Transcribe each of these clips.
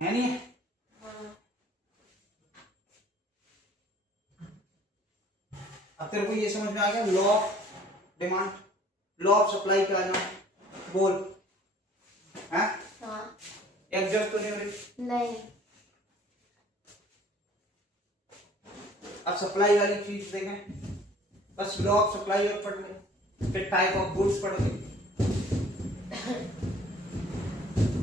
है नहीं है? अब तेरे को ये समझ में आ गया law of demand, law of supply क्या है? बोल। हाँ एग्जॉस्ट तो नहीं हो रही? नहीं। अब सप्लाई वाली चीज देखें, बस लॉ ऑफ सप्लाई और पढ़ ले, फिर टाइप ऑफ गुड्स पढ़ ले।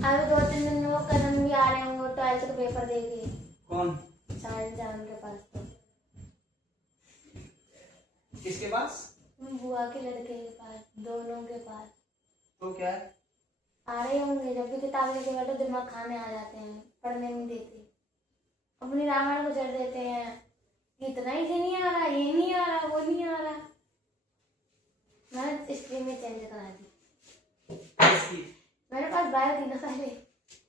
अभी 2-3 दिन में वो कदम भी आ रहे होंगे, 12th का पेपर देंगे। कौन? साहिल जान के पास। तो किसके पास? बुआ के लड़के के पास, दोनों के पास। तो क्या है? आ रहे होंगे, जब भी किताब लेके बैठो दिमाग खाने आ जाते हैं, पढ़ने नहीं देते। अपनी रामायण को जड़ देते हैं, इतना ही से नहीं आ रहा, ये नहीं आ रहा, वो नहीं आ रहा। मैंने स्ट्रीम में चेंज करा दी। मेरे पास बायो थी ना पहले,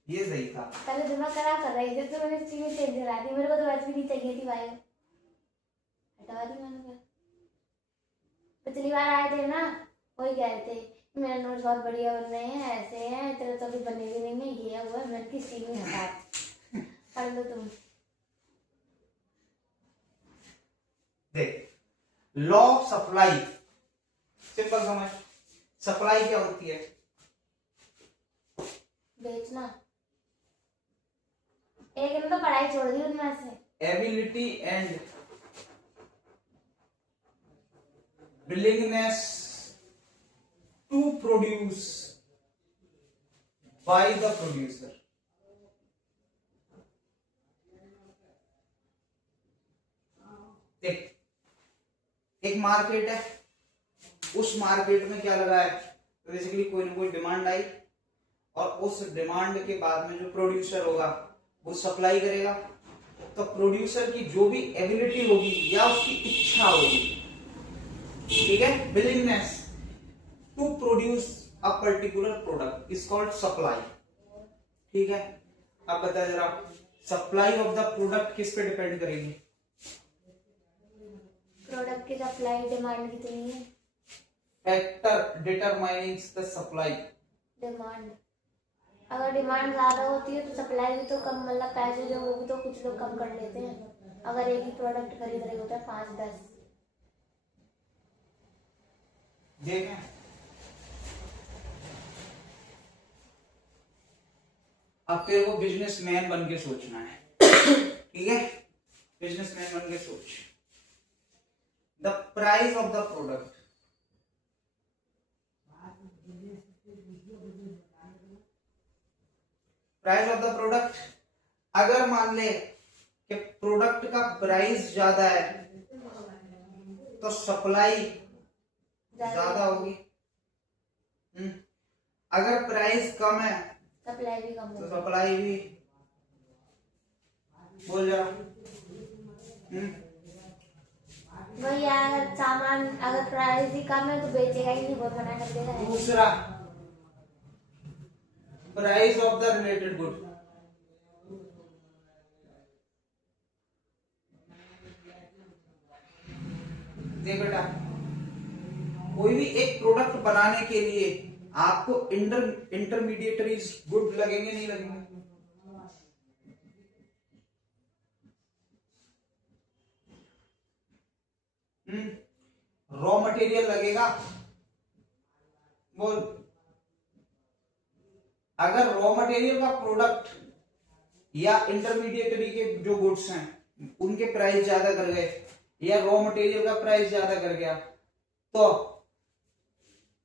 ये सही था। पहले दिमाग खराब कर रही थी, तो मैंने स्ट्रीम में चेंज करा दी। मेरे को तो वैसे भी नहीं चाहिए थी बायो, हटवा दी मैंने। पिछली बार आए थे ना, वही कह रहे थे मेरा नोट्स बहुत बढ़िया बन रहे हैं, ऐसे हैं, तेरे तो अभी बने भी नहीं है, ये हुआ। मैंने की स्ट्रीम में हटा पढ़ लो तुम। देख, लॉ ऑफ सप्लाई सिंपल समझ। सप्लाई क्या होती है? बेचना। एक ने तो पढ़ाई छोड़ दी उनमें से। Ability and willingness to produce by the producer। देख, एक मार्केट है, उस मार्केट में क्या लगा है? बेसिकली कोई ना कोई डिमांड आई, और उस डिमांड के बाद में जो प्रोड्यूसर होगा वो सप्लाई करेगा। तो प्रोड्यूसर की जो भी एबिलिटी होगी या उसकी इच्छा होगी, ठीक है, willingness to produce a particular product is called supply. ठीक है, अब बता जरा, सप्लाई ऑफ द प्रोडक्ट किस पे डिपेंड करेगी? प्रोडक्ट की सप्लाई डिमांड कितनी है? Factor determining the supply. Demand, अगर डिमांड ज्यादा होती है तो सप्लाई भी तो कम, मतलब पैसे जो वो भी तो कुछ लोग कम कर लेते हैं। अगर एक ही प्रोडक्ट खरीद रहे होता है 5-10। देखें, अब तेरे को बिजनेसमैन बन के सोचना है, ठीक है? बिजनेसमैन बन के सोच। The price of the product, price of the product, अगर मान ले कि प्रोडक्ट का प्राइस ज्यादा है तो सप्लाई ज्यादा होगी। अगर प्राइस कम है सप्लाई भी कम तो होगी। सप्लाई भी, बोल जरा। वही, अगर सामान अगर प्राइस ही कम है तो बेचेगा ही नहीं, बहुत मना कर देगा। दूसरा, price of the related good, देख बेटा, कोई भी एक प्रोडक्ट बनाने के लिए आपको इंटरमीडिएटरीज गुड लगेंगे, नहीं लगेंगे? रॉ मटेरियल लगेगा, बोल। अगर रॉ मटेरियल का प्रोडक्ट या इंटरमीडिएटरी के जो गुड्स हैं उनके प्राइस ज्यादा कर गए, या रॉ मटेरियल का प्राइस ज्यादा कर गया, तो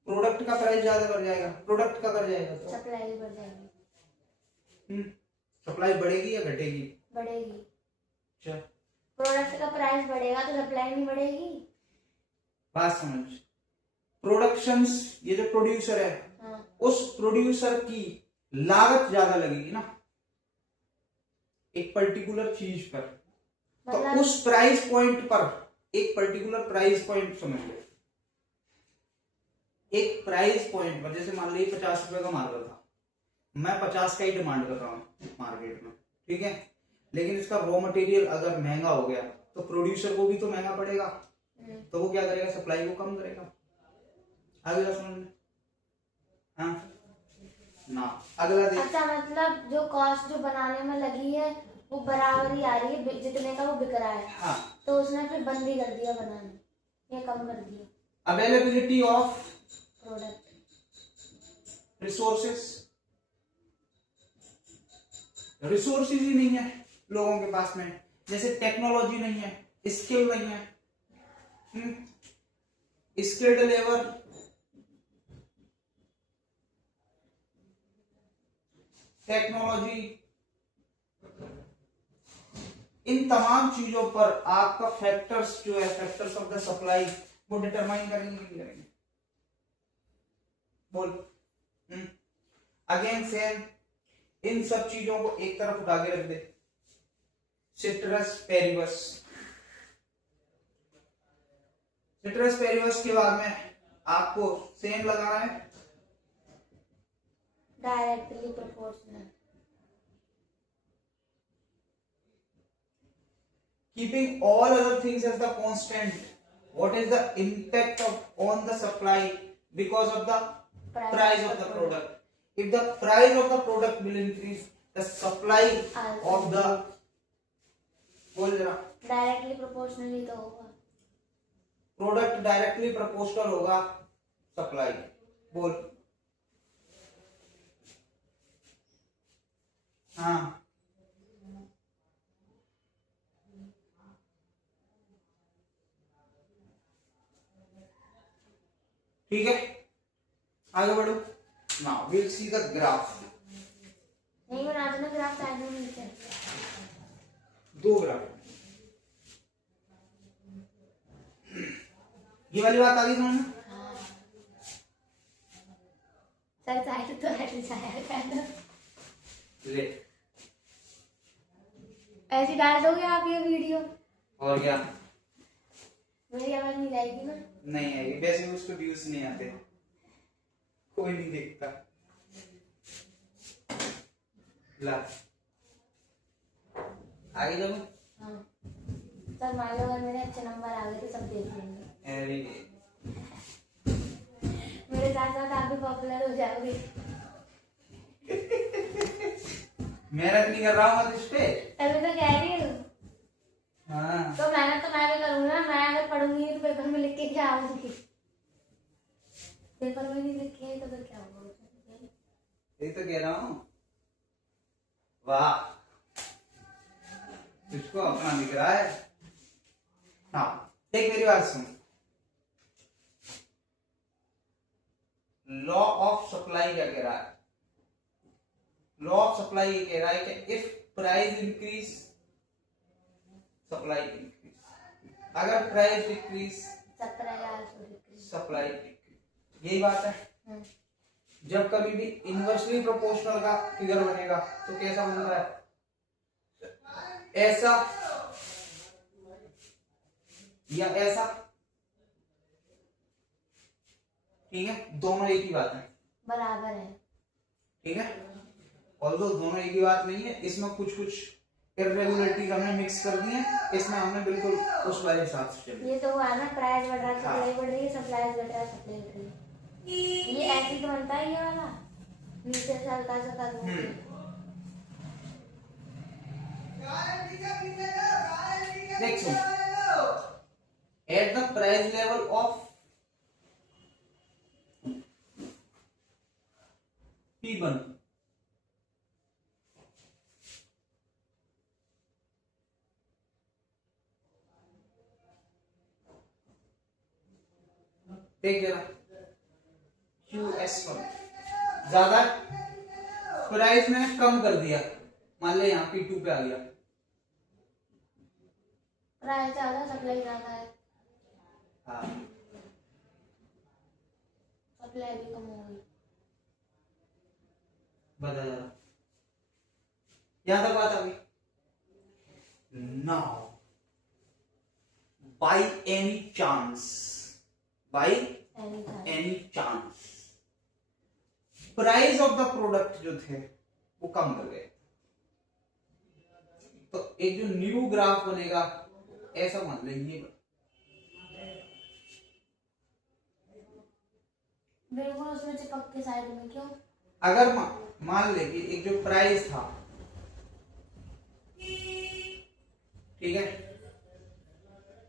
प्रोडक्ट का प्राइस ज्यादा बढ़ जाएगा, प्रोडक्ट का बढ़ जाएगा, तो सप्लाई बढ़ जाएगी। सप्लाई बढ़ेगी या घटेगी? बढ़ेगी। अच्छा, प्रोडक्ट का प्राइस बढ़ेगा तो सप्लाई नहीं बढ़ेगी। बात समझ। प्रोडक्शंस, ये जो प्रोड्यूसर है, हाँ। उस प्रोड्यूसर की लागत ज्यादा लगेगी ना एक पर्टिकुलर चीज पर, मतलब तो उस प्राइस पॉइंट पर, एक पर्टिकुलर प्राइस पॉइंट समझ लो, एक प्राइस पॉइंट पर, जैसे मान लीजिए 50 रुपए का मार्केट था, मैं 50 का ही डिमांड कर रहा हूँ मार्केट में, ठीक है, लेकिन इसका रॉ मटेरियल अगर महंगा हो गया तो प्रोड्यूसर को भी तो महंगा पड़ेगा, तो वो क्या करेगा? सप्लाई को कम करेगा। आगे समझ में? हाँ, ना। अगला देख। अच्छा मतलब जो कॉस्ट जो बनाने में लगी है वो बराबर ही आ रही है जितने का वो बिक रहा है। हाँ, तो उसने फिर बंद ही कर दिया बनाना या कम कर दिया। Availability of product resources, resources ही नहीं है लोगों के पास में, जैसे टेक्नोलॉजी नहीं है, स्किल नहीं है, स्किल्ड लेबर, टेक्नोलॉजी, इन तमाम चीजों पर आपका फैक्टर्स जो है, फैक्टर्स ऑफ द सप्लाई, वो डिटरमाइन करेंगे नहीं करेंगे? बोल। अगेन सेम, इन सब चीजों को एक तरफ उठा के रख दे। सिट्रस पेरिबस, सिट्रस पेरिबस के बाद में आपको सेम लगाना है directly proportional. keeping all other things as the constant, what is the impact of on the supply because of the price of the product? If the price of the product will increase, the supply of the, बोल जरा, directly proportionally तो होगा। Product directly proportional होगा supply. बोल। हाँ, ठीक है, आगे बढ़ो। Now will see the graph. नहीं बना दो ना ग्राफ, साइड में नीचे। दो ग्राफ, ये वाली बात आ गई समझ में? हाँ। सर साइड तो हट जाया करना। ले, ऐसे डाल दोगे आप ये वीडियो? और क्या? मेरी आवाज नहीं जाएगी ना? नहीं आएगी, वैसे भी उसको व्यूज नहीं आते, कोई नहीं देखता। ला, आगे जाओ। हाँ सर, मान लो अगर मेरे अच्छे नंबर आ गए तो सब देख लेंगे। मेरे साथ साथ आप भी पॉपुलर हो जाओगे। मेहनत नहीं कर रहा हूँ इस पे। तभी तो कह रही हूँ। हाँ, तो मेहनत तो मैं भी करूंगा। मैं अगर पढ़ूंगी तो पेपर में लिख के क्या आऊंगी? पेपर में नहीं लिखे तो फिर क्या होगा? यही तो कह रहा हूँ। वाह, इसको अपना दिख रहा है। हाँ, देख मेरी बात सुन। लॉ ऑफ सप्लाई क्या कह रहा है? लॉ ऑफ सप्लाई ये कह रहा है कि if price increase, supply increase, अगर प्राइस डिक्रीज, सप्लाई डिक्रीज। यही बात है। जब कभी भी इनवर्सली प्रोपोर्शनल का फिगर बनेगा तो कैसा बनता है? ऐसा या ऐसा। ठीक है, दोनों एक ही बात है, बराबर है। ठीक है। ऑल्दो दोनों एक ही बात नहीं है, इसमें कुछ कुछ इरेगुलरिटी हमने मिक्स कर दी है, इसमें हमने बिल्कुल उस वाले हिसाब से चले। ये तो हुआ ना, प्राइस बढ़ रहा है सप्लाई बढ़ रही है, सप्लाई घट रहा है सप्लाई घट रही है। ये ऐसे तो बनता है ये वाला, नीचे से हल्का सा कर दूंगी। देख सुन, at the price level of P1, देख जरा, QS1 ज्यादा, प्राइस मैंने कम कर दिया, मान ले यहाँ P2 पे आ गया। प्राइस ज्यादा सप्लाई ज्यादा है, हाँ, सप्लाई भी कम हो गई। बता जरा, यहां तक बात आ गई। Now by any chance, by any chance price of the product जो थे वो कम कर गए, तो एक जो न्यू ग्राफ बनेगा ऐसा मान लेंगे। बिल्कुल उसमें चिपक के साइड में क्यों? अगर मान ले कि एक जो प्राइस था, ठीक है,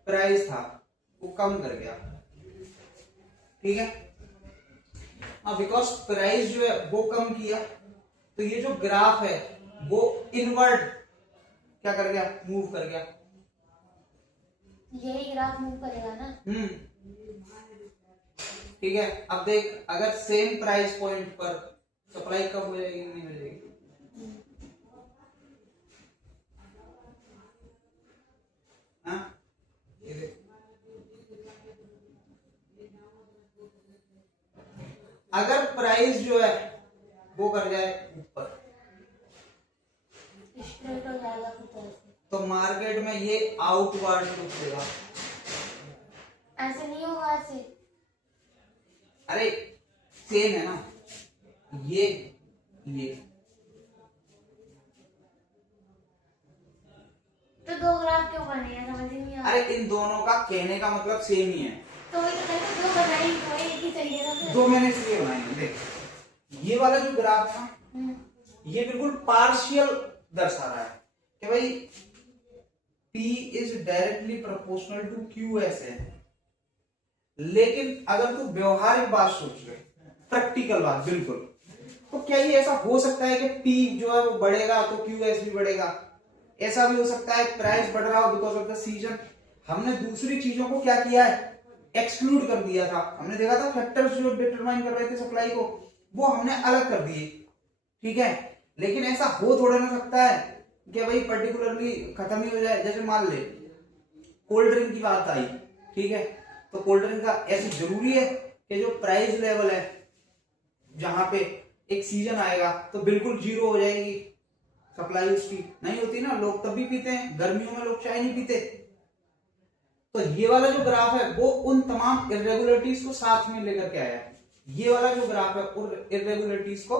प्राइस था वो कम कर गया, ठीक है। हाँ, बिकॉज प्राइस जो है वो कम किया, तो ये जो ग्राफ है वो इनवर्ड क्या कर गया, मूव कर गया। यही ग्राफ मूव करेगा ना। ठीक है। अब देख, अगर सेम प्राइस पॉइंट पर सप्लाई कम हो जाएगी, नहीं हो जाएगी? हाँ, ये देख, अगर प्राइस जो है वो कर जाए ऊपर, स्ट्रेट हो जाएगा कुछ ऐसे। तो मार्केट में ये आउटवर्ड रुक देगा। ऐसे नहीं होगा, ऐसे। अरे सेम है ना, ये तो दो ग्राफ क्यों बने हैं, समझ ही नहीं आ रहा। अरे इन दोनों का कहने का मतलब सेम ही है। तो वही तो कहते हैं, दो बनाई कोई एक ही चाहिए ना फिर। दो मैंने इसलिए बनाए हैं। देख, ये वाला जो ग्राफ है ना, ये बिल्कुल पार्शियल दर्शा रहा है कि भाई P is directly proportional to QS है। लेकिन अगर तू व्यवहारिक बात सोच ले, प्रैक्टिकल बात, बिल्कुल, तो क्या ये ऐसा हो सकता है कि P जो है वो बढ़ेगा तो QS भी बढ़ेगा? ऐसा भी हो सकता है प्राइस बढ़ रहा हो बिकॉज ऑफ द सीजन। हमने दूसरी चीजों को क्या किया है, एक्सक्लूड कर दिया था। हमने देखा था फैक्टर्स जो डिटरमाइन कर रहे थे सप्लाई को, वो हमने अलग कर दिए, ठीक है। लेकिन ऐसा हो थोड़ा ना सकता है कि भाई पर्टिकुलरली खत्म ही हो जाए। जैसे मान ले कोल्ड ड्रिंक की बात आई, ठीक है, तो कोल्ड ड्रिंक का ऐसे जरूरी है कि जो प्राइस लेवल है जहां पे एक सीजन आएगा तो बिल्कुल जीरो हो जाएगी सप्लाई उसकी? नहीं होती ना, लोग तब भी पीते हैं, गर्मियों में लोग चाय नहीं पीते। तो ये वाला जो ग्राफ है वो उन तमाम इरेगुलरिटीज को साथ में लेकर के आया है। ये वाला जो ग्राफ है उन इरेगुलरिटीज को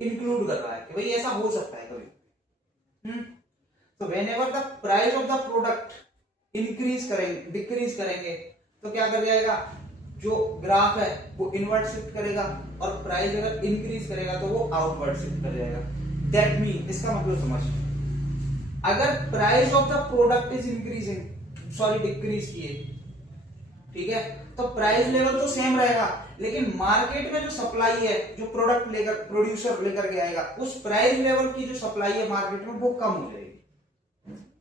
इंक्लूड कर रहा है कि भाई ऐसा हो सकता है कभी। तो whenever the price of the product increase करेंगे, डिक्रीज करेंगे, तो क्या कर जाएगा, जो ग्राफ है वो इनवर्ट शिफ्ट करेगा, और प्राइस अगर इंक्रीज करेगा तो वो आउटवर्ड शिफ्ट कर जाएगा। दैट मीन, इसका मतलब समझ, अगर price of the product is increasing, sorry decrease किए, ठीक है, तो प्राइस लेवल तो सेम रहेगा, लेकिन मार्केट में जो सप्लाई है, जो प्रोडक्ट लेकर प्रोड्यूसर लेकर के आएगा, उस प्राइस लेवल की जो सप्लाई है मार्केट में वो कम हो जाएगी।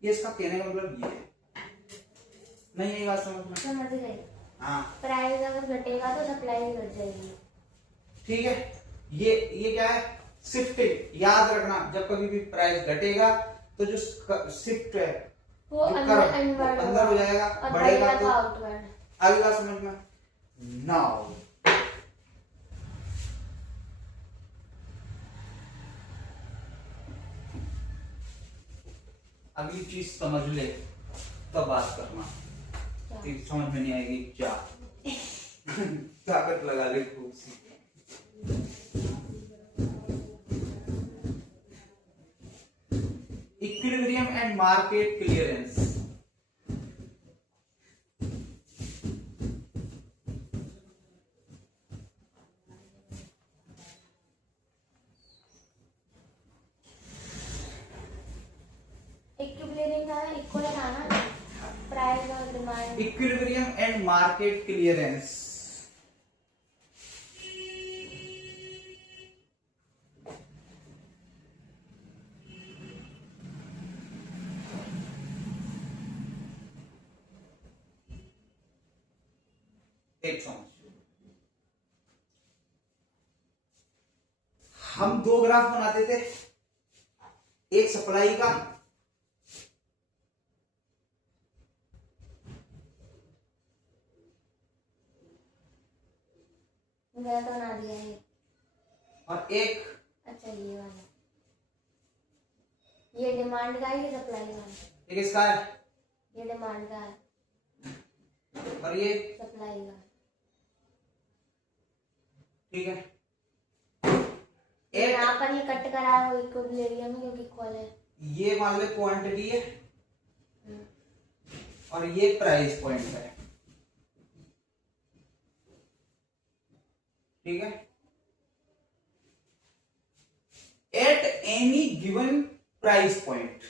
ये इसका कहने का मतलब ये है। नहीं, ये बात समझ में? समझ गई। हाँ, प्राइस अगर घटेगा तो सप्लाई भी घट जाएगी, ठीक है। ये क्या है, शिफ्टिंग। याद रखना, जब कभी भी प्राइस घटेगा तो जो शिफ्ट है वो अंदर हो जाएगा, और बढ़ेगा तो आउटवर्ड। आगे बात समझ में? नाउ अगली चीज समझ ले तब बात करना, समझ में नहीं आएगी क्या? ताकत लगा ले खूब सी। Equilibrium and market clearance. Equal था ना, प्राइस और demand. Equilibrium and market clearance. एक समझ, हम दो ग्राफ बनाते थे, एक सप्लाई का, मेरा तो बना दिया है, और एक, अच्छा ये वाला, ये डिमांड का है, ये सप्लाई का है। एक इसका है, ये डिमांड का है और ये सप्लाई का। ठीक है। एक एक यहाँ पर ये कट करा है वो इक्विलिब्रियम में, क्योंकि इक्वल है। ये मान ले क्वांटिटी है और ये प्राइस पॉइंट है, ठीक है। Any given price point,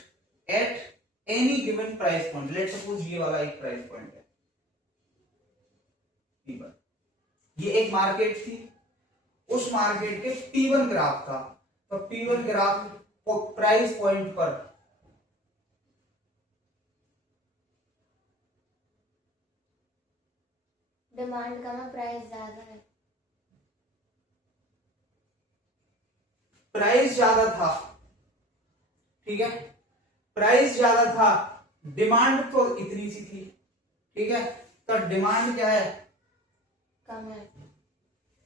at any given price point, let suppose ये वाला एक प्राइस पॉइंट है P1, ये एक मार्केट थी, उस मार्केट के P1 ग्राफ था, तो P1 ग्राफ को प्राइस पॉइंट पर डिमांड कम है, प्राइस ज्यादा है। प्राइस ज्यादा था, ठीक है, प्राइस ज्यादा था, डिमांड तो इतनी सी थी, ठीक है, तो डिमांड क्या है, कम है।